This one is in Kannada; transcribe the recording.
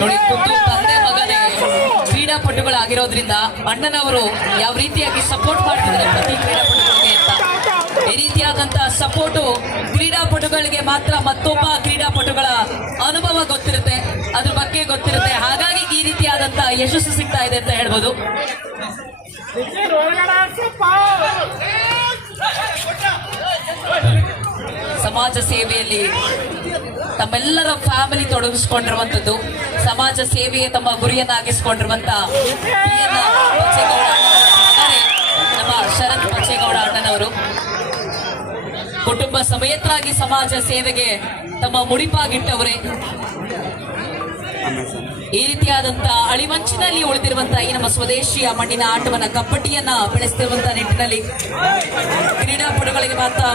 ನೋಡಿ, ತಂದೆ ಮಗನೇ ಕ್ರೀಡಾಪಟುಗಳಾಗಿರೋದ್ರಿಂದ ಅಣ್ಣನವರು ಯಾವ ರೀತಿಯಾಗಿ ಸಪೋರ್ಟ್ ಮಾಡ್ತಿದ್ದಾರೆ ಪ್ರತಿ ಕ್ರೀಡಾಪಟುಗಳಿಗೆ ಅಂತ. ಈ ರೀತಿಯಾದಂತಹ ಸಪೋರ್ಟು ಕ್ರೀಡಾಪಟುಗಳಿಗೆ ಮಾತ್ರ ಮತ್ತೊಬ್ಬ ಕ್ರೀಡಾಪಟುಗಳ ಅನುಭವ ಗೊತ್ತಿರುತ್ತೆ, ಅದ್ರ ಬಗ್ಗೆ ಗೊತ್ತಿರುತ್ತೆ. ಹಾಗಾಗಿ ಈ ರೀತಿಯಾದಂತಹ ಯಶಸ್ಸು ಸಿಗ್ತಾ ಇದೆ ಅಂತ ಹೇಳ್ಬೋದು. ಸಮಾಜ ಸೇವೆಯಲ್ಲಿ ತಮ್ಮೆಲ್ಲರ ಫ್ಯಾಮಿಲಿ ತೊಡಗಿಸಿಕೊಂಡಿರುವಂತದ್ದು, ಸಮಾಜ ಸೇವೆಯೇ ತಮ್ಮ ಗುರಿಯನ್ನಾಗಿಸಿಕೊಂಡಿರುವಂತ ನಮ್ಮ ಶರತ್ ಬಚ್ಚೇಗೌಡ ಅಣ್ಣನವರು ಕುಟುಂಬ ಸಮೇತರಾಗಿ ಸಮಾಜ ಸೇವೆಗೆ ತಮ್ಮ ಮುಡಿಪಾಗಿಟ್ಟವರೇ. ಈ ರೀತಿಯಾದಂತಹ ಅಳಿವಂಚಿನಲ್ಲಿ ಉಳಿದಿರುವಂತಹ ಈ ನಮ್ಮ ಸ್ವದೇಶಿಯ ಮಣ್ಣಿನ ಆಟವನ್ನ, ಕಬಡ್ಡಿಯನ್ನ ಬೆಳೆಸ್ತಿರುವಂತಹ ನಿಟ್ಟಿನಲ್ಲಿ ಕ್ರೀಡಾಪಟುಗಳಿಗೆ ಮಾತ್ರ